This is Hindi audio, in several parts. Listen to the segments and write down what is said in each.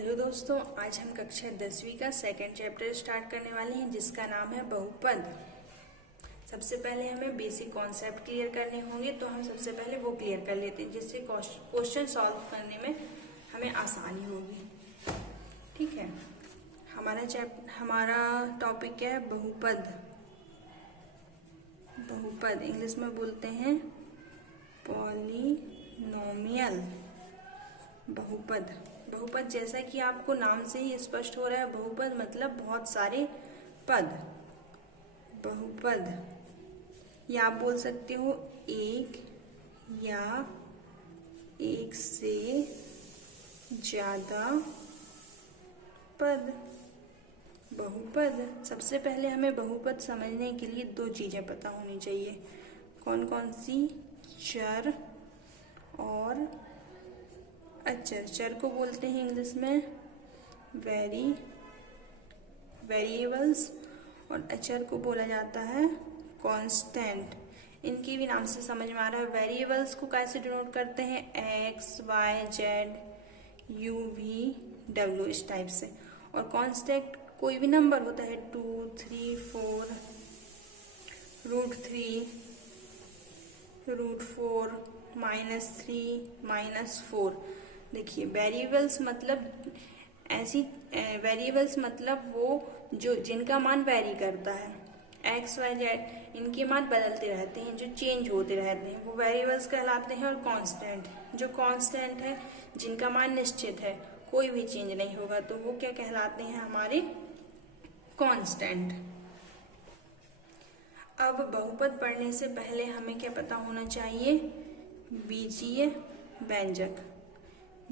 हेलो दोस्तों, आज हम कक्षा 10वीं का सेकंड चैप्टर स्टार्ट करने वाले हैं जिसका नाम है बहुपद। सबसे पहले हमें बेसिक कॉन्सेप्ट क्लियर करने होंगे, तो हम सबसे पहले वो क्लियर कर लेते हैं जिससे क्वेश्चन सॉल्व करने में हमें आसानी होगी। ठीक है, हमारा टॉपिक क्या है? बहुपद। बहुपद इंग्लिश में बोलते हैं पॉलिनोमियल। बहुपद बहुपद जैसा कि आपको नाम से ही स्पष्ट हो रहा है, बहुपद मतलब बहुत सारे पद। बहुपद या आप बोल सकते हो एक या एक से ज्यादा पद। बहुपद सबसे पहले हमें बहुपद समझने के लिए दो चीजें पता होनी चाहिए। कौन कौन सी? चर और अचर। चर को बोलते हैं इंग्लिश में वेरिएबल्स और अचर को बोला जाता है कांस्टेंट। इनके भी नाम से समझ में आ रहा है। वेरिएबल्स को कैसे डिनोट करते हैं? X, y, z, u, v, डब्ल्यू, इस टाइप से। और कांस्टेंट कोई भी नंबर होता है, 2, 3, 4, √3, √4, -3, -4। देखिए, वेरिएबल्स मतलब वो जो जिनका मान वेरी करता है। एक्स, वाई, जेड इनके मान बदलते रहते हैं, जो चेंज होते रहते हैं, वो वेरिएबल्स कहलाते हैं। और कांस्टेंट, जो कांस्टेंट है, जिनका मान निश्चित है, कोई भी चेंज नहीं होगा, तो वो क्या कहलाते हैं? हमारे कांस्टेंट। अब बहुपद पढ़ने से पहले हमें क्या पता होना चाहिए? बीजीय व्यंजक।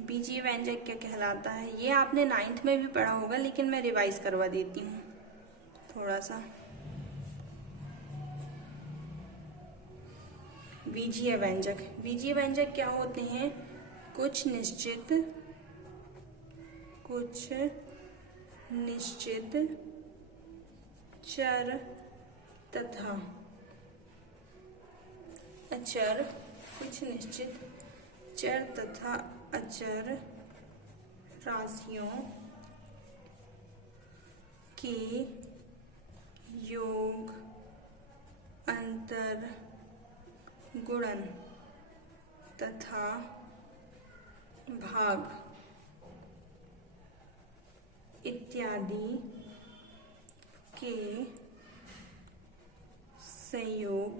बीजीय व्यंजक क्या कहलाता है? ये आपने 9th में भी पढ़ा होगा, लेकिन मैं रिवाइज करवा देती हूँ थोड़ा सा। बीजीय व्यंजक। बीजीय व्यंजक क्या होते हैं? कुछ निश्चित चर तथा अचर। कुछ निश्चित चर तथा अचर राशियों के योग, अंतर, गुणन तथा भाग इत्यादि के संयोग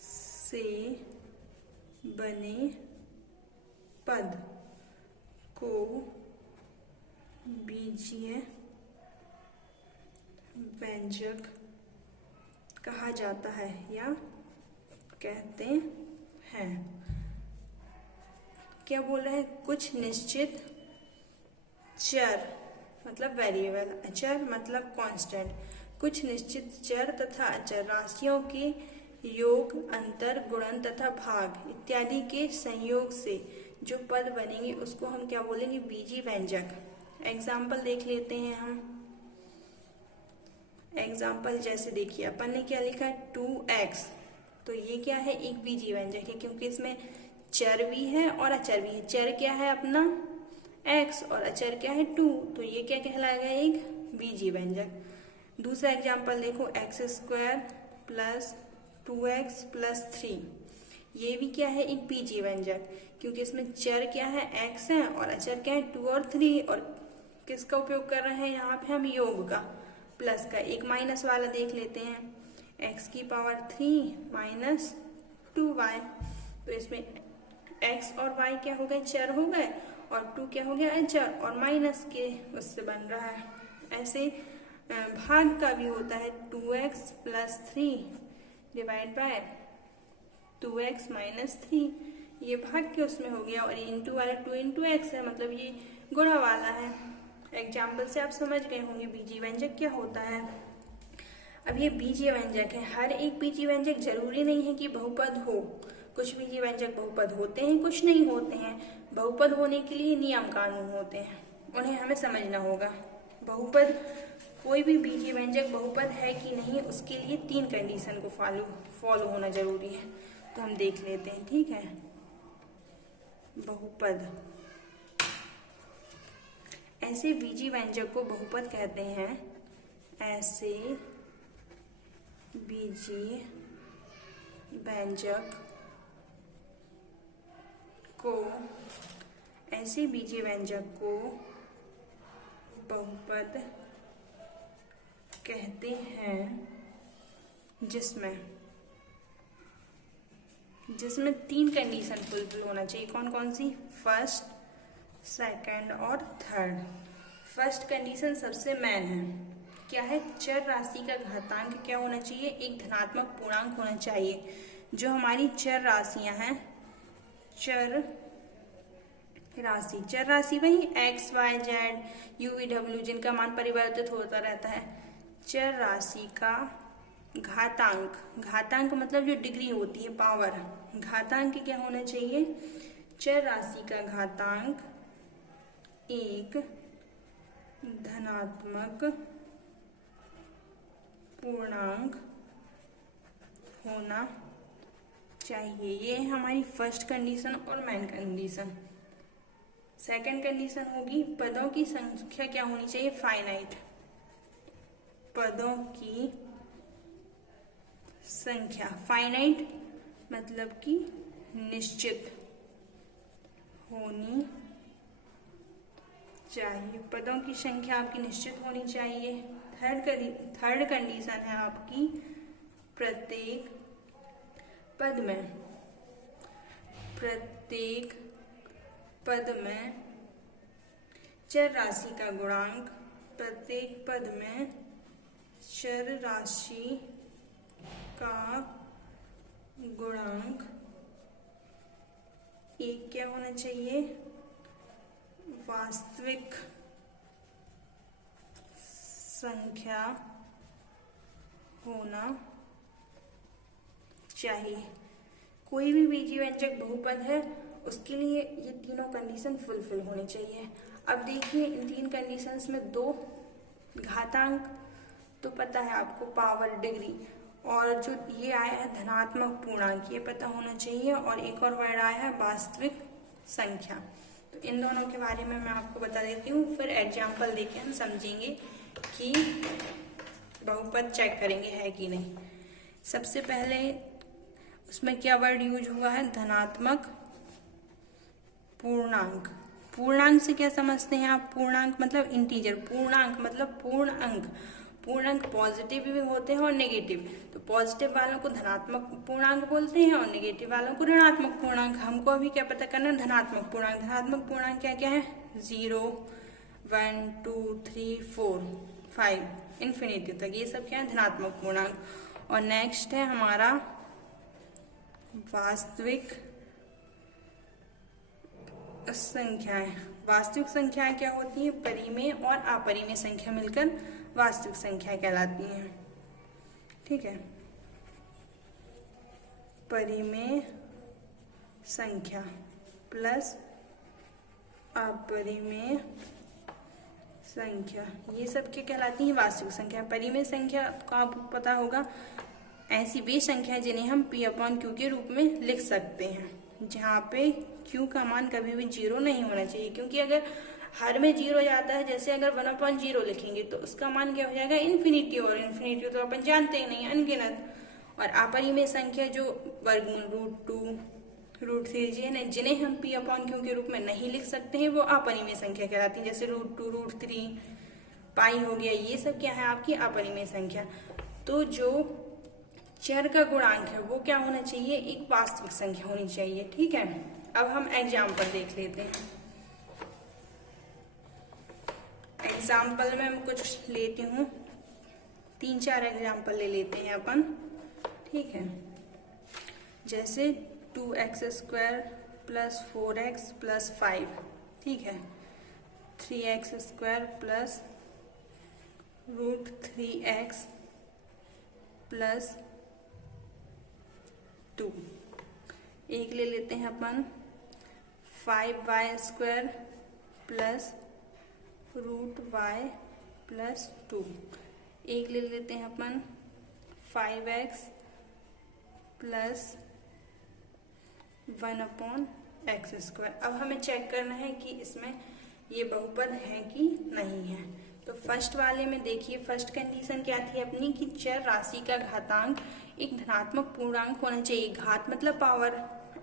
से बने पद को बीजीय व्यंजक कहा जाता है या कहते हैं। क्या बोल रहे हैं? कुछ निश्चित चर मतलब वेरिएबल, अचर मतलब कांस्टेंट। कुछ निश्चित चर तथा अचर राशियों के योग, अंतर, गुणन तथा भाग इत्यादि के संयोग से जो पद बनेंगे उसको हम क्या बोलेंगे? बीजीय व्यंजक। एग्जाम्पल देख लेते हैं हम। एग्जाम्पल जैसे देखिए, अपन ने क्या लिखा है? 2x। तो ये क्या है? एक बीजीय व्यंजक है, क्योंकि इसमें चर भी है और अचर भी है। चर क्या है अपना? x, और अचर क्या है? 2। तो ये क्या कहलाएगा? एक बीजीय व्यंजक। दूसरा एग्जाम्पल देखो, x² + 2x + 3। ये भी क्या है? एक बीजीय व्यंजक, क्योंकि इसमें चर क्या है? x है और अचर क्या है? 2 और 3। और किसका उपयोग कर रहे हैं यहाँ पे हम? योग का, प्लस का। एक माइनस वाला देख लेते हैं, x³ - 2y। तो इसमें x और y क्या हो गए? चर हो गए, और 2 क्या हो गया? अचर, और माइनस के उससे बन रहा है। ऐसे भाग का भी होता है, 2x + 3 ÷ 2x - 3। ये भाग के उसमें हो गया, और इंटू वाला 2 × x है, मतलब ये गुणा वाला है। एग्जाम्पल से आप समझ गए होंगे बीजीय व्यंजक क्या होता है। अब ये बीजीय व्यंजक है। हर एक बीजीय व्यंजक जरूरी नहीं है कि बहुपद हो। कुछ बीजीय व्यंजक बहुपद होते हैं, कुछ नहीं होते हैं। बहुपद होने के लिए नियम कानून होते हैं, उन्हें हमें समझना होगा। बहुपद, कोई भी बीजीय व्यंजक बहुपद है कि नहीं, उसके लिए 3 कंडीशन को फॉलो होना जरूरी है। तो हम देख लेते हैं, ठीक है। बहुपद ऐसे बीजी व्यंजक को बहुपद कहते हैं। ऐसे बीजी व्यंजक को ऐसे बीजी व्यंजक को बहुपद कहते हैं जिसमें 3 कंडीशन फुलफिल होना चाहिए। कौन कौन सी? फर्स्ट, सेकंड और थर्ड। फर्स्ट कंडीशन सबसे मेन है, क्या है? चर राशि का घातांक क्या होना चाहिए? एक धनात्मक पूर्णांक होना चाहिए। जो हमारी चर राशियां हैं, चर राशि वही x, y, z, u, v, w जिनका मान परिवर्तित होता रहता है। चर राशि का घातांक मतलब जो डिग्री होती है, पावर। घातांक क्या होना चाहिए? चर राशि का घातांक एक धनात्मक पूर्णांक होना चाहिए। ये है हमारी फर्स्ट कंडीशन और मेन कंडीशन। सेकंड कंडीशन होगी पदों की संख्या क्या होनी चाहिए? फाइनाइट। पदों की संख्या फाइनाइट मतलब कि निश्चित होनी चाहिए। पदों की संख्या आपकी निश्चित होनी चाहिए। थर्ड कंडीशन है आपकी प्रत्येक पद में चर राशि का गुणांक। प्रत्येक पद में चर राशि का गुणांक एक क्या होना चाहिए? वास्तविक संख्या होना चाहिए। कोई भी बीजी व्यंजक बहुपद है उसके लिए ये तीनों कंडीशन फुलफिल होनी चाहिए। अब देखिए इन 3 कंडीशंस में 2 घातांक तो पता है आपको, पावर, डिग्री, और जो ये आया है धनात्मक पूर्णांक, ये पता होना चाहिए। और एक और वर्ड आया है वास्तविक संख्या। तो इन दोनों के बारे में मैं आपको बता देती हूँ, फिर एग्जाम्पल देके हम समझेंगे कि बहुपद चेक करेंगे है कि नहीं। सबसे पहले उसमें क्या वर्ड यूज हुआ है? धनात्मक पूर्णांक। पूर्णांक से क्या समझते हैं आप? पूर्णांक मतलब इंटीजर, पूर्णांक मतलब पूर्ण अंक। पूर्ण अंक पॉजिटिव भी होते हैं और नेगेटिव। तो पॉजिटिव वालों को धनात्मक पूर्णांक बोलते हैं और नेगेटिव वालों को ऋणात्मक पूर्णांक। हमको अभी क्या पता करना है? धनात्मक पूर्णांक। धनात्मक पूर्णांक क्या क्या है? 0, 1, 2, 3, 4, 5 इन्फिनिटी तक, ये सब क्या है? धनात्मक पूर्णांक। और नेक्स्ट है हमारा वास्तविक संख्याएं। वास्तविक संख्याएं क्या होती है? परिमेय और अपरिमेय संख्या मिलकर वास्तविक संख्या कहलाती हैं। ठीक है, परिमेय संख्या प्लस अपरिमेय संख्या, ये सब क्या कहलाती है? वास्तविक संख्या। परिमेय संख्या को आपको पता होगा, ऐसी वे संख्या जिन्हें हम P/Q के रूप में लिख सकते हैं, जहाँ पे Q का मान कभी भी 0 नहीं होना चाहिए। क्योंकि अगर हर में 0 जाता है, जैसे अगर 1/0 लिखेंगे तो उसका मान क्या हो जाएगा? इन्फिनिटी। और इन्फिनिटी तो अपन जानते ही नहीं, अनगिनत। और अपरिमेय संख्या जो वर्गमूल √2, √3 जिन्हें हम P/Q के रूप में नहीं लिख सकते हैं, वो अपरिमेय संख्या कहलाती है। जैसे √2, √3, पाई हो गया, ये सब क्या है? आपकी अपरिमेय संख्या। तो जो चर का गुणांक है वो क्या होना चाहिए? एक वास्तविक संख्या होनी चाहिए। ठीक है, अब हम एग्जाम्पल देख लेते हैं। एग्जाम्पल में मैं कुछ लेती हूँ, 3-4 एग्जाम्पल ले लेते हैं अपन। ठीक है, जैसे 2x² + 4x + 5, ठीक है, 3x² + √3x + 2। एक ले लेते हैं अपन 5y² + √y + 2। एक ले लेते हैं अपन 5x + 1/x²। अब हमें चेक करना है कि इसमें ये बहुपद है कि नहीं है। तो फर्स्ट वाले में देखिए, फर्स्ट कंडीशन क्या थी अपनी कि चर राशि का घातांक एक धनात्मक पूर्णांक होना चाहिए। घात मतलब पावर,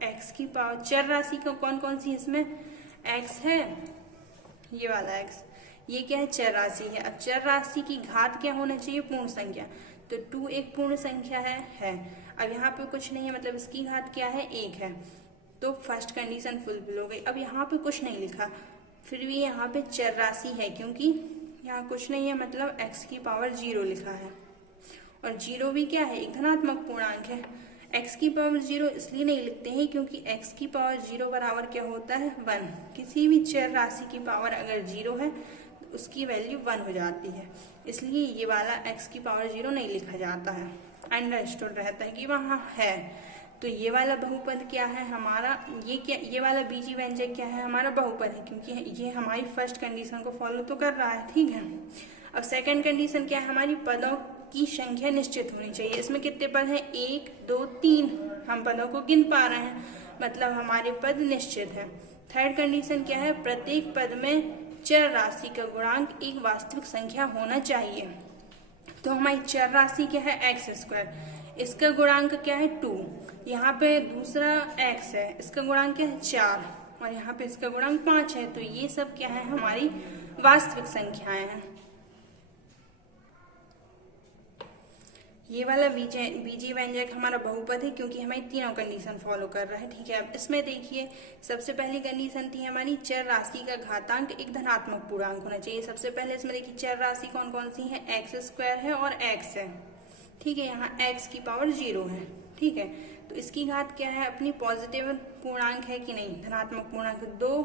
x की पावर। चर राशि का कौन कौन सी, इसमें x है, ये वाला x, ये क्या है, चर राशि है। अब चर राशि की घात क्या होना चाहिए, पूर्ण संख्या। तो 2 एक पूर्ण संख्या है। अब यहाँ पे कुछ नहीं है, मतलब इसकी घात क्या है, 1 है। तो फर्स्ट कंडीशन फुलफिल हो गई। अब यहाँ पे कुछ नहीं लिखा, फिर भी यहाँ पे चर राशि है, क्योंकि यहाँ कुछ नहीं है, मतलब x की पावर 0 लिखा है। और 0 भी क्या है, एक धनात्मक पूर्णांक है। x की पावर 0 इसलिए नहीं लिखते हैं क्योंकि x की पावर 0 बराबर क्या होता है, 1। किसी भी चर राशि की पावर अगर 0 है तो उसकी वैल्यू 1 हो जाती है, इसलिए ये वाला x की पावर 0 नहीं लिखा जाता है। अंडरस्टूड रहता है कि वहाँ है। तो ये वाला बहुपद क्या है हमारा, ये वाला बीजी व्यंजक क्या है, हमारा बहुपद है, क्योंकि ये हमारी फर्स्ट कंडीशन को फॉलो तो कर रहा है। ठीक है। अब सेकंड कंडीशन क्या है हमारी, पदों की संख्या निश्चित होनी चाहिए। इसमें कितने पद हैं, 1 2 3, हम पदों को गिन पा रहे हैं, मतलब हमारे पद निश्चित है। थर्ड कंडीशन क्या है, प्रत्येक पद में चर राशि का गुणांक एक वास्तविक संख्या होना चाहिए। तो हमारी चर राशि क्या है, x², इसका गुणांक क्या है 2। यहाँ पे दूसरा x है, इसका गुणांक क्या है 4, और यहाँ पे इसका गुणांक 5 है। तो ये सब क्या है, हमारी वास्तविक संख्याएं हैं। ये वाला बीजी व्यंजक हमारा बहुपद है, क्योंकि हमारी तीनों कंडीशन फॉलो कर रहा है। ठीक है। अब इसमें देखिए, सबसे पहली कंडीशन थी हमारी चर राशि का घातांक एक धनात्मक पूर्णांक होना चाहिए। सबसे पहले इसमें देखिए चर राशि कौन कौन सी है, x² है और x है। ठीक है। यहाँ x की पावर 0 है। ठीक है। तो इसकी घात क्या है, अपनी पॉजिटिव पूर्णांक है कि नहीं, धनात्मक पूर्णांक। 2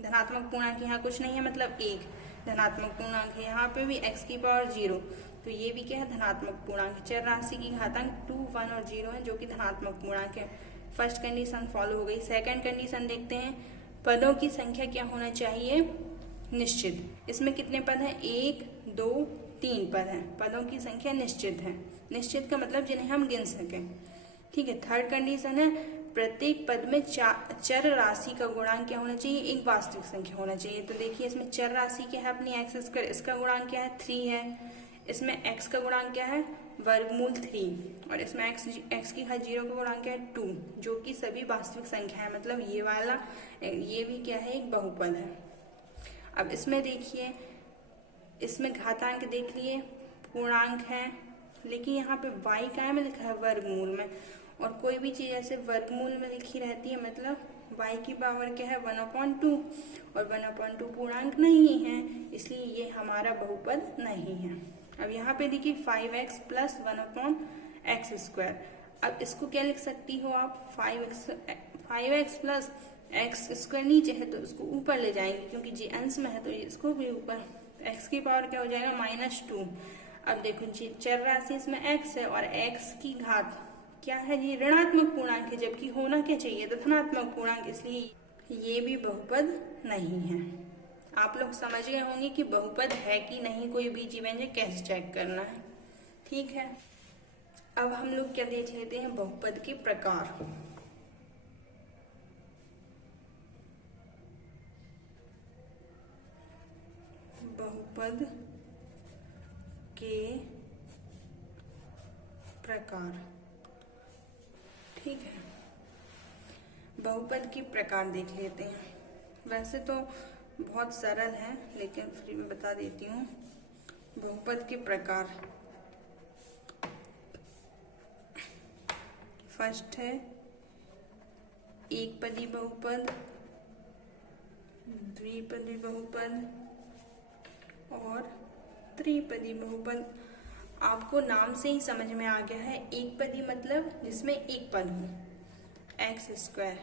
धनात्मक पूर्णांक, यहाँ कुछ नहीं है, मतलब 1 धनात्मक पूर्णांक है। यहाँ पे भी x की पावर 0, तो ये भी क्या है, धनात्मक पूर्णांक। चर राशि की घातांक 2 1 और 0 है, जो कि धनात्मक पूर्णांक है। फर्स्ट कंडीशन फॉलो हो गई। सेकंड कंडीशन देखते हैं, पदों की संख्या क्या होना चाहिए, निश्चित। इसमें कितने पद हैं, 1 2 3 पद हैं। पदों की संख्या निश्चित है। निश्चित का मतलब जिन्हें हम गिन सकें। ठीक है। थर्ड कंडीशन है, प्रत्येक पद में चर राशि का गुणांक क्या होना चाहिए, एक वास्तविक संख्या होना चाहिए। तो देखिए इसमें चर राशि क्या है अपनी x², इसका गुणांक क्या है 3 है। इसमें x का गुणांक क्या है, वर्गमूल 3, और इसमें x की घात 0 का गुणांक क्या है 2, जो कि सभी वास्तविक संख्या है। मतलब ये वाला, ये भी क्या है, एक बहुपद है। अब इसमें देखिए, इसमें घातांक देख लिए, पूर्णांक है, लेकिन यहाँ पे y क्या में लिखा है, वर्गमूल में। और कोई भी चीज ऐसे वर्गमूल में लिखी रहती है, मतलब y की पावर क्या है 1/2, और 1/2 पूर्णांक नहीं है, इसलिए ये हमारा बहुपद नहीं है। अब यहाँ पे देखिए 5x + 1/x²। अब इसको क्या लिख सकती हो आप, 5x + x² नीचे है तो इसको ऊपर ले जाएंगे, क्योंकि जी अंश में है तो इसको भी ऊपर। x की पावर क्या हो जाएगा, -2। अब देखो जी, चर राशि इसमें x है, और x की घात क्या है, ये ऋणात्मक पूर्णांक है, जबकि होना क्या चाहिए, तो धनात्मक पूर्णांक, इसलिए ये भी बहुपद नहीं है। आप लोग समझ गए होंगे कि बहुपद है कि नहीं, कोई बीजी व्यंजक कैसे चेक करना है। ठीक है। अब हम लोग क्या देख लेते हैं, बहुपद के प्रकार। बहुपद के प्रकार। ठीक है। बहुपद के प्रकार देख लेते हैं। वैसे तो बहुत सरल है, लेकिन फिर मैं बता देती हूँ। बहुपद के प्रकार, फर्स्ट है एकपदी बहुपद, द्विपदी बहुपद और त्रिपदी बहुपद। आपको नाम से ही समझ में आ गया है। एकपदी मतलब जिसमें एक पद हो, x²।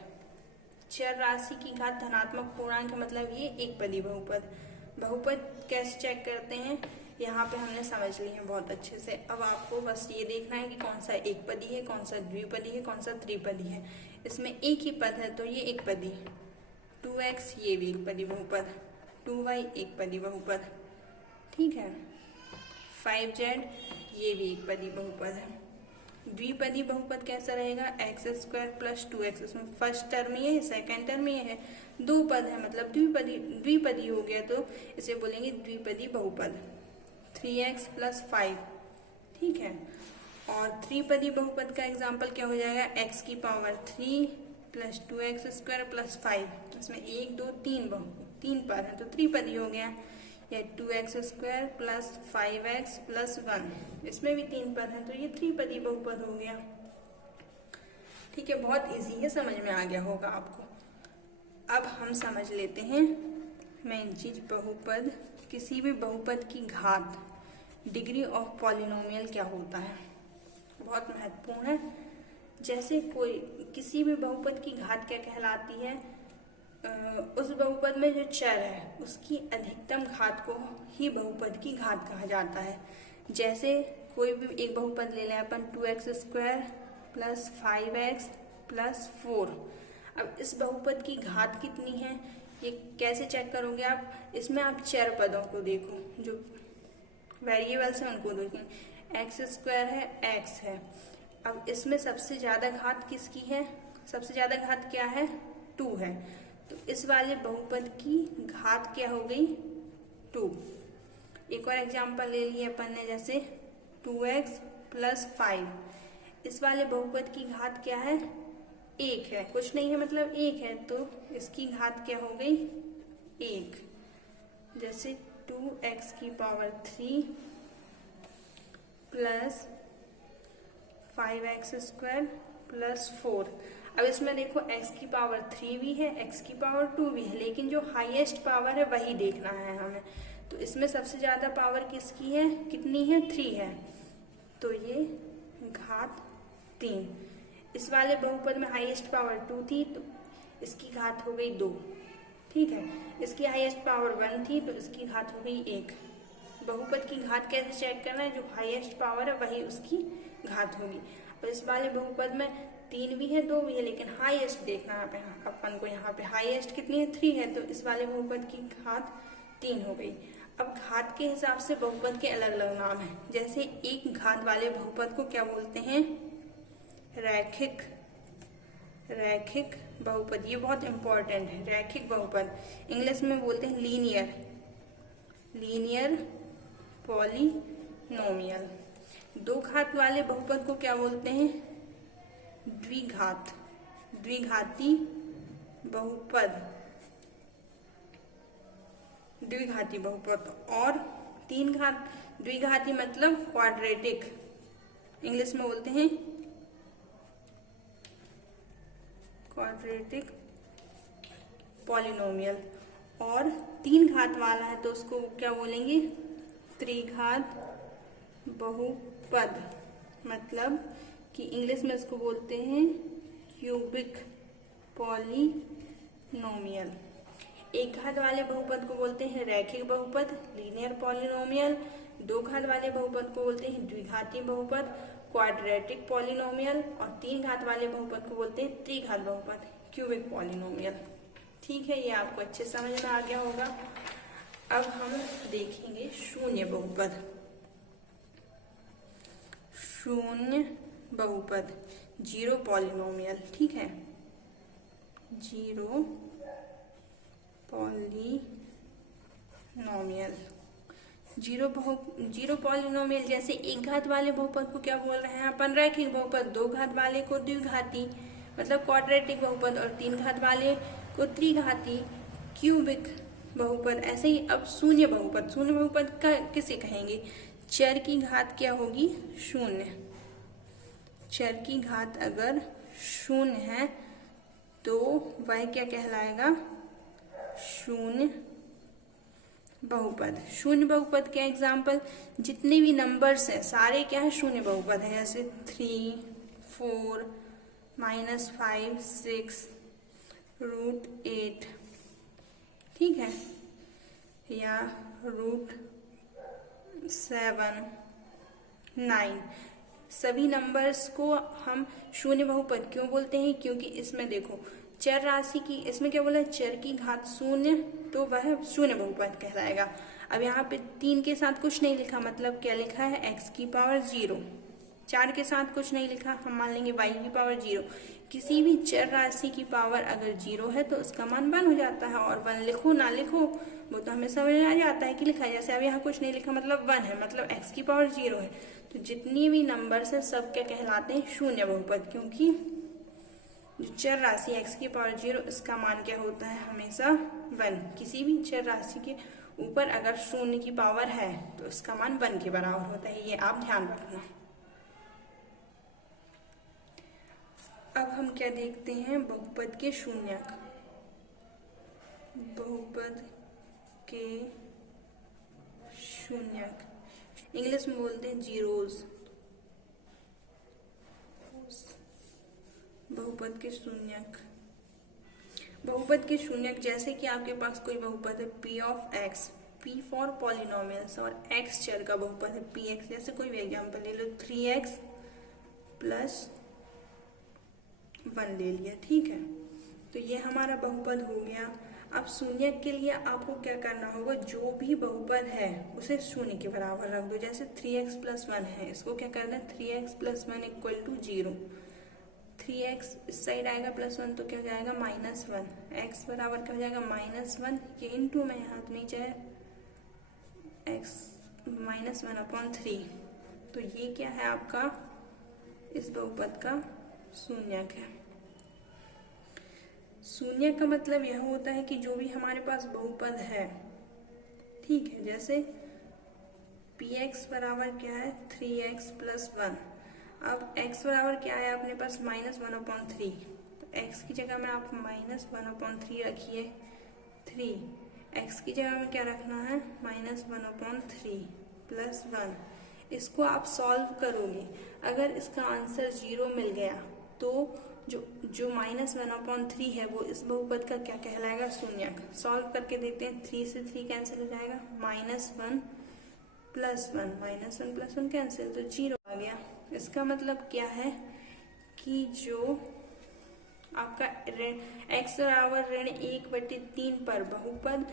चर राशि की घात धनात्मक पूर्णांक, मतलब ये एकपदी बहुपद। बहुपद कैसे चेक करते हैं, यहाँ पे हमने समझ ली है बहुत अच्छे से। अब आपको बस ये देखना है कि कौन सा एकपदी है, कौन सा द्विपदी है, कौन सा त्रिपदी है। इसमें एक ही पद है तो ये एकपदी। 2x ये भी एकपदी बहुपद, 2y एकपदी बहुपद। ठीक है। 5z ये भी एकपदी बहुपद है। द्विपदी बहुपद कैसा रहेगा, एक्स स्क्वायर प्लस 2x, उसमें फर्स्ट टर्म ये है, सेकेंड टर्म ये है, दो पद है मतलब द्विपदी हो गया, तो इसे बोलेंगे द्विपदी बहुपद। 3x प्लस 5, ठीक है। और त्रिपदी बहुपद का एग्जाम्पल क्या हो जाएगा, x की power 3 plus 2x square plus 5, इसमें 1 2 तीन पद है तो त्रिपदी हो गया। या 2x square plus 5x plus 1, इसमें भी 3 पद है तो ये त्रिपदी बहुपद हो गया। ठीक है, बहुत इजी है, समझ में आ गया होगा आपको। अब हम समझ लेते हैं मेन चीज, बहुपद, किसी भी बहुपद की घात, डिग्री ऑफ पॉलिनोमियल क्या होता है, बहुत महत्वपूर्ण है। जैसे किसी भी बहुपद की घात क्या कहलाती है, उस बहुपद में जो चर है उसकी अधिकतम घात को ही बहुपद की घात कहा जाता है। जैसे कोई भी एक बहुपद ले लें अपन, 2x square plus 5x plus 4। अब इस बहुपद की घात कितनी है ये कैसे चेक करोगे आप, इसमें आप चर पदों को देखो, जो वेरिएबल्स हैं उनको देखें। एक्स स्क्वायर है, एक्स है। अब इसमें सबसे ज्यादा घात किसकी है, सबसे ज्यादा घात क्या है, 2 है, तो इस वाले बहुपद की घात क्या हो गई, 2। एक और एग्जांपल ले लिए अपन ने, जैसे 2x प्लस 5, इस वाले बहुपद की घात क्या है, 1 है, कुछ नहीं है मतलब 1 है, तो इसकी घात क्या हो गई, 1। जैसे 2x की power 3 plus 5x square plus 4। अब इसमें देखो x की पावर 3 भी है, x की पावर 2 भी है, लेकिन जो हाईएस्ट पावर है वही देखना है हमें। तो इसमें सबसे ज्यादा पावर किसकी है, कितनी है, 3 है, तो ये घात 3। इस वाले बहुपद में हाईएस्ट पावर 2 थी तो इसकी घात हो गई 2, ठीक है। इसकी हाईएस्ट पावर 1 थी तो इसकी घात हो गई 1। बहुपद की घात कैसे चेक करना है, जो हाईएस्ट पावर है वही उसकी घात होगी। और इस वाले बहुपद में 3 भी है, 2 भी है, लेकिन हाईएस्ट देखना है अपन को, यहाँ पे हाईएस्ट कितनी है, 3 है, तो इस वाले बहुपद की घात 3 हो गई। अब घात के हिसाब से बहुपद के अलग अलग नाम है। जैसे एक घात वाले बहुपद को क्या बोलते हैं, रैखिक बहुपद, ये बहुत इंपॉर्टेंट है। रैखिक बहुपद इंग्लिश में बोलते हैं लीनियर पॉलिनोमियल। दो घात वाले बहुपद को क्या बोलते हैं, द्विघाती बहुपद। और 3 घात द्विघाती मतलब क्वाड्रेटिक, इंग्लिश में बोलते हैं क्वाड्रेटिक पॉलिनोमियल। और 3 घात वाला है तो उसको क्या बोलेंगे, त्रिघात बहुपद, मतलब कि इंग्लिश में इसको बोलते हैं क्यूबिक पॉलिनोमियल। एक घात वाले बहुपद को बोलते हैं रैखिक बहुपद, लीनियर पॉलिनोमियल। 2 घात वाले बहुपद को बोलते हैं द्विघाती बहुपद, क्वाड्रेटिक पॉलिनोमियल। और 3 घात वाले बहुपद को बोलते हैं त्रिघात बहुपद, क्यूबिक पॉलिनोमियल। ठीक है, ये आपको अच्छे समझ में आ गया होगा। अब हम देखेंगे शून्य बहुपद। शून्य बहुपद, जीरो पॉलिनोमियल, ठीक है, जीरो पॉलिनोमियल। जीरो पॉलिनोमियल जैसे एक घात वाले बहुपद को क्या बोल रहे हैं अपन, रैखिक बहुपद। 2 घात वाले को द्विघाती मतलब क्वाड्रेटिक बहुपद, और 3 घात वाले को त्रिघाती क्यूबिक बहुपद। ऐसे ही अब शून्य बहुपद का किसे कहेंगे, चर की घात क्या होगी, 0। चर की घात अगर 0 है तो वह क्या कहलाएगा, शून्य बहुपद। शून्य बहुपद के एग्जाम्पल, जितने भी नंबर्स हैं सारे क्या है, शून्य बहुपद है। जैसे 3, 4, -5, 6, √8, ठीक है, या √7, 9। सभी नंबर्स को हम शून्य बहुपद क्यों बोलते हैं, क्योंकि इसमें देखो चर राशि की, इसमें क्या बोला, चर की घात 0, तो वह शून्य बहुपद कहलाएगा। अब यहाँ पे 3 के साथ कुछ नहीं लिखा, मतलब क्या लिखा है, x की पावर 0। 4 के साथ कुछ नहीं लिखा, हम मान लेंगे y की पावर 0। किसी भी चर राशि की पावर अगर 0 है तो उसका मान 1 हो जाता है, और 1 लिखो ना लिखो वो तो हमें समझ आ जाता है कि लिखा है। जैसे अब यहाँ कुछ नहीं लिखा मतलब 1 है, मतलब x की पावर 0 है, तो जितनी भी नंबर्स है सब क्या कहलाते हैं, शून्य बहुपद, क्योंकि जो चर राशि x की पावर 0 इसका मान क्या होता है, हमेशा 1। किसी भी चर राशि के ऊपर अगर शून्य की पावर है तो इसका मान 1 के बराबर होता है, ये आप ध्यान रखना। अब हम क्या देखते हैं, बहुपद के शून्यक। बहुपद के शून्यक इंग्लिश में बोलते हैं जीरोज। बहुपद के शून्यक, बहुपद के शून्यक जैसे कि आपके पास कोई बहुपद है p of x, p for polynomials, और x चर का बहुपद है px। जैसे कोई भी एग्जाम्पल ले लो, 3x प्लस 1 ले लिया, ठीक है, तो ये हमारा बहुपद हो गया। अब शून्यक के लिए आपको क्या करना होगा, जो भी बहुपद है उसे शून्य के बराबर रख दो। जैसे 3x प्लस 1 है, इसको क्या करना है, 3x plus 1 equal to 0। 3x इस साइड आएगा प्लस 1 तो क्या हो जाएगा, -1। x बराबर क्या हो जाएगा, -1, ये इंटू में हाथ नीचे है, x -1/3। तो ये क्या है आपका, इस बहुपद का शून्यक है। शून्यक का मतलब यह होता है कि जो भी हमारे पास बहुपद है, ठीक है, जैसे px बराबर क्या है, 3x प्लस 1। अब x बराबर क्या है अपने पास, -1/3, तो x की जगह में आप -1/3 रखिए, 3 x की जगह में क्या रखना है, -1/3 प्लस 1। इसको आप सॉल्व करोगे, अगर इसका आंसर 0 मिल गया तो जो -1/3 है वो इस बहुपद का क्या कहलाएगा, शून्यक। सॉल्व करके देखते हैं, 3 से 3 कैंसिल हो जाएगा, -1 प्लस 1, -1 प्लस 1 कैंसिल, तो 0 आ गया। इसका मतलब क्या है कि जो आपका x बराबर ऋण 1/3 पर बहुपद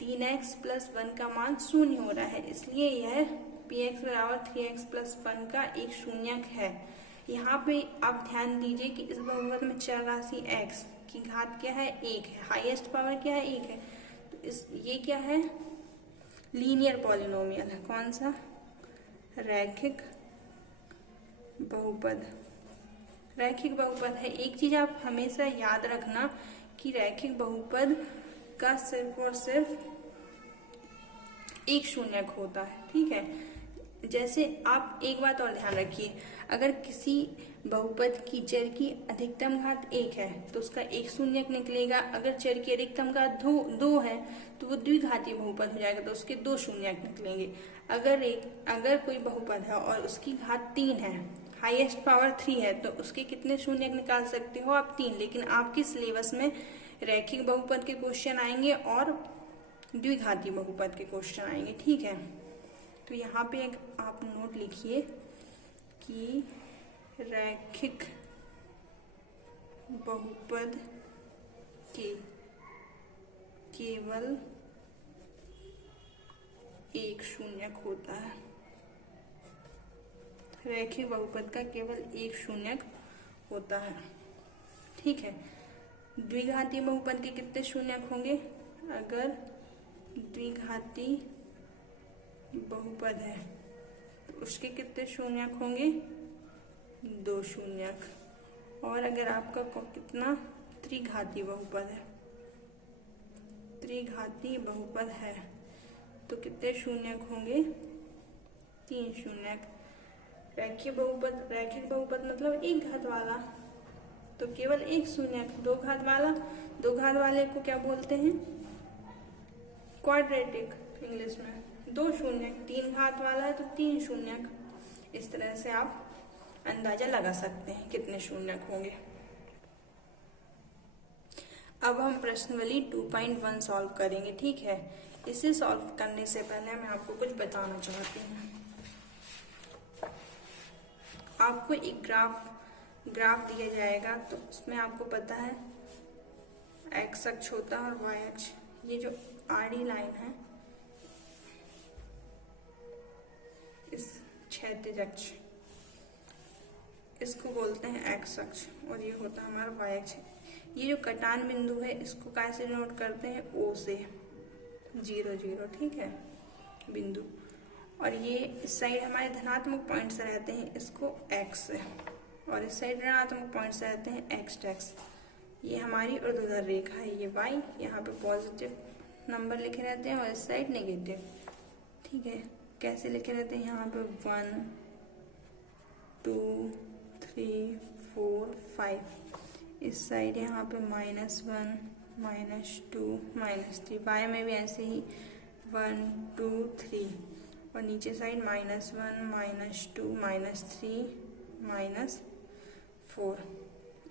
3x प्लस 1 का मान 0 हो रहा है, इसलिए यह px बराबर 3x प्लस 1 का एक शून्यक है। यहाँ पे आप ध्यान दीजिए कि इस बहुपद में चर राशि x की घात क्या है, 1 है, हाईएस्ट पावर क्या है, 1 है, तो ये क्या है, लीनियर पॉलिनोमियल है। कौन सा, रैखिक बहुपद। रैखिक बहुपद है। एक चीज आप हमेशा याद रखना कि रैखिक बहुपद का सिर्फ और सिर्फ एक शून्यक होता है, ठीक है। जैसे आप एक बात और ध्यान रखिए, अगर किसी बहुपद की चर की अधिकतम घात 1 है तो उसका एक शून्यक निकलेगा। अगर चर की अधिकतम घात 2 है तो वो द्विघातीय बहुपद हो जाएगा, तो उसके 2 शून्यक निकलेंगे। अगर कोई बहुपद है और उसकी घात 3 है, हाईएस्ट पावर 3 है, तो उसके कितने शून्यक निकाल सकते हो आप, 3। लेकिन आपके सिलेबस में रैखिक बहुपद के क्वेश्चन आएंगे और द्विघातीय बहुपद के क्वेश्चन आएंगे, ठीक है। तो यहाँ पे एक आप नोट लिखिए कि रैखिक बहुपद के केवल एक शून्यक होता है। रैखिक बहुपद का केवल एक शून्यक होता है, ठीक है। द्विघातीय बहुपद के कितने शून्यक होंगे, अगर द्विघातीय बहुपद है तो उसके कितने शून्यक होंगे, 2 शून्यक। और अगर आपका कितना त्रिघातीय बहुपद है, त्रिघातीय बहुपद है तो कितने शून्यक होंगे, 3 शून्यक। रैखिक बहुपद मतलब एक घात वाला, तो केवल एक शून्यक। 2 घात वाला, 2 घात वाले को क्या बोलते हैं, क्वाड्रेटिक इंग्लिश में। 2 शून्यक, 3 घात वाला है तो 3 शून्यक। इस तरह से आप अंदाजा लगा सकते हैं कितने शून्यक होंगे। अब हम प्रश्नावली 2.1 सॉल्व करेंगे, ठीक है। इसे सॉल्व करने से पहले मैं आपको कुछ बताना चाहती हूँ। आपको एक ग्राफ दिया जाएगा, तो उसमें आपको पता है एक्स अक्ष होता है और वाई अक्ष। ये जो आड़ी लाइन है इस क्षैतिज अक्ष, इसको बोलते हैं एक्स अक्ष और ये होता है हमारा वाई अक्ष। ये जो कटान बिंदु है इसको कैसे नोट करते हैं, ओ से 0 0, ठीक है, बिंदु। और ये इस साइड हमारे धनात्मक पॉइंट्स रहते हैं, इसको एक्स से, और इस साइड ऋणात्मक पॉइंट्स रहते हैं एक्स टैक्स। ये हमारी ऊर्ध्वाधर रेखा है, ये वाई, यहाँ पे पॉजिटिव नंबर लिखे रहते हैं और इस साइड नेगेटिव, ठीक है। कैसे लिखे रहते हैं, यहाँ पे 1 2 3 4 5, इस साइड यहाँ पे -1 -2 -3, वाई में भी ऐसे ही 1 2 3, और नीचे साइड -1 -2 -3 -4,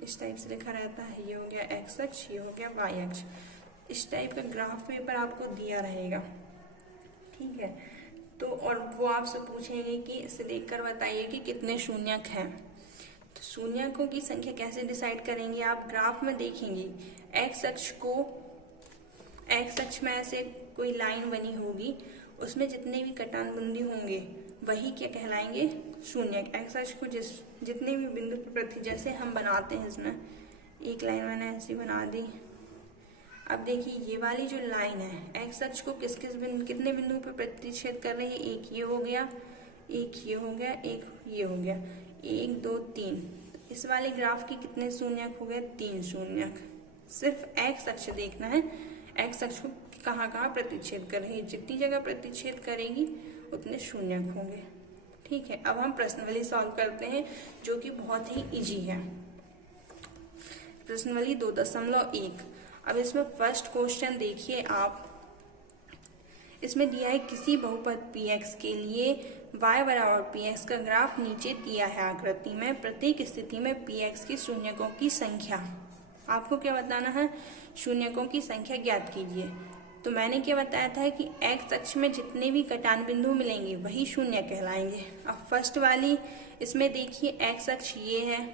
इस टाइप से लिखा रहता है। ये हो गया एक्स अक्ष, ये हो गया वाई अक्ष। इस टाइप का ग्राफ पेपर आपको दिया रहेगा, ठीक है। तो और वो आपसे पूछेंगे कि इसे देखकर बताइए कि कितने शून्यक हैं। तो शून्यकों की संख्या कैसे डिसाइड करेंगे, आप ग्राफ में देखेंगे एक्स अक्ष में ऐसे कोई लाइन बनी होगी, उसमें जितने भी कटान बिंदु होंगे वही क्या कहलाएंगे, शून्यक। एक्स अक्ष को जितने भी बिंदु प्रति, जैसे हम बनाते हैं, इसमें एक लाइन मैंने ऐसी बना दी। अब देखिए ये वाली जो लाइन है एक्स अक्ष को कितने बिंदुओं पर प्रतिच्छेद कर रही है, एक ये हो गया, एक ये हो गया, एक ये हो गया, 1 2 3। इस वाले ग्राफ के कितने शून्यक हो गए, 3 शून्यक। सिर्फ एक्स अक्ष देखना है, एक्स अक्ष को कहाँ कहाँ प्रतिच्छेद कर रही है, जितनी जगह प्रतिच्छेद करेगी उतने शून्यक होंगे, ठीक है। अब हम प्रश्नावली सॉल्व करते हैं जो कि बहुत ही इजी है। प्रश्नावली 2.1। अब इसमें फर्स्ट क्वेश्चन देखिए आप, इसमें दिया है किसी बहुपद px के लिए y बराबर px का ग्राफ नीचे दिया है आकृति में, प्रत्येक स्थिति में px की शून्यकों की संख्या। आपको क्या बताना है, शून्यकों की संख्या ज्ञात कीजिए। तो मैंने क्या बताया था कि एक्स अक्ष में जितने भी कटान बिंदु मिलेंगे वही शून्य कहलाएंगे। अब फर्स्ट वाली इसमें देखिए एक्स अक्ष ये है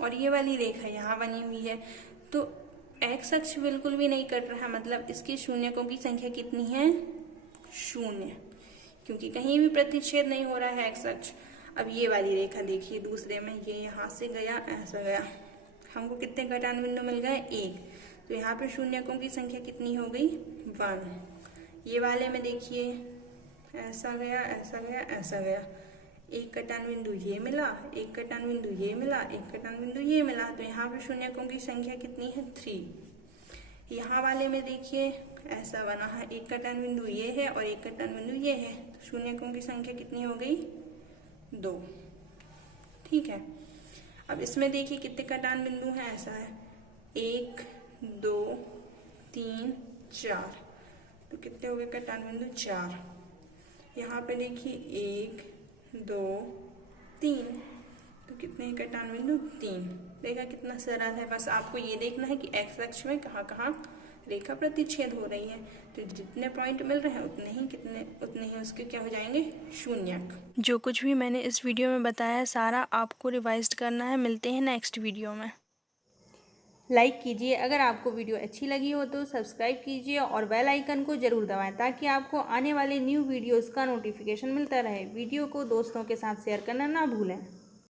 और ये वाली रेखा यहाँ बनी हुई है, तो एक्स अक्ष बिल्कुल भी नहीं कट रहा है, मतलब इसके शून्यकों की संख्या कितनी है, 0, क्योंकि कहीं भी प्रतिच्छेद नहीं हो रहा है एक्स अक्ष। अब ये वाली रेखा देखिए दूसरे में, ये यहाँ से गया, ऐसा गया, हमको कितने कटान बिंदु मिल गए, 1, तो यहाँ पे शून्यकों की संख्या कितनी हो गई, 1। ये वाले में देखिए ऐसा गया, ऐसा गया, ऐसा गया, एक कटान बिंदु ये मिला, एक कटान बिंदु ये मिला, एक कटान बिंदु ये मिला, तो यहाँ पे शून्यकों की संख्या कितनी है, 3। यहाँ वाले में देखिए ऐसा बना है, एक कटान बिंदु ये है और एक कटान बिंदु ये है, तो शून्यकों की संख्या कितनी हो गई, 2, ठीक है। अब इसमें देखिए कितने कटान बिंदु हैं, ऐसा है 1 2 3 4, तो कितने हो गए कटान बिंदु, 4। यहाँ पे देखिए 1 2 3, तो कितने कटान बिंदु, 3। देखा कितना सरल है, बस आपको ये देखना है कि एक्स अक्ष में कहाँ कहाँ रेखा प्रतिच्छेद हो रही है, तो जितने पॉइंट मिल रहे हैं उतने ही उसके क्या हो जाएंगे, शून्यक। जो कुछ भी मैंने इस वीडियो में बताया है सारा आपको रिवाइज करना है। मिलते हैं नेक्स्ट वीडियो में। लाइक कीजिए, अगर आपको वीडियो अच्छी लगी हो तो सब्सक्राइब कीजिए और बेल आइकन को ज़रूर दबाएं ताकि आपको आने वाले न्यू वीडियोस का नोटिफिकेशन मिलता रहे। वीडियो को दोस्तों के साथ शेयर करना ना भूलें।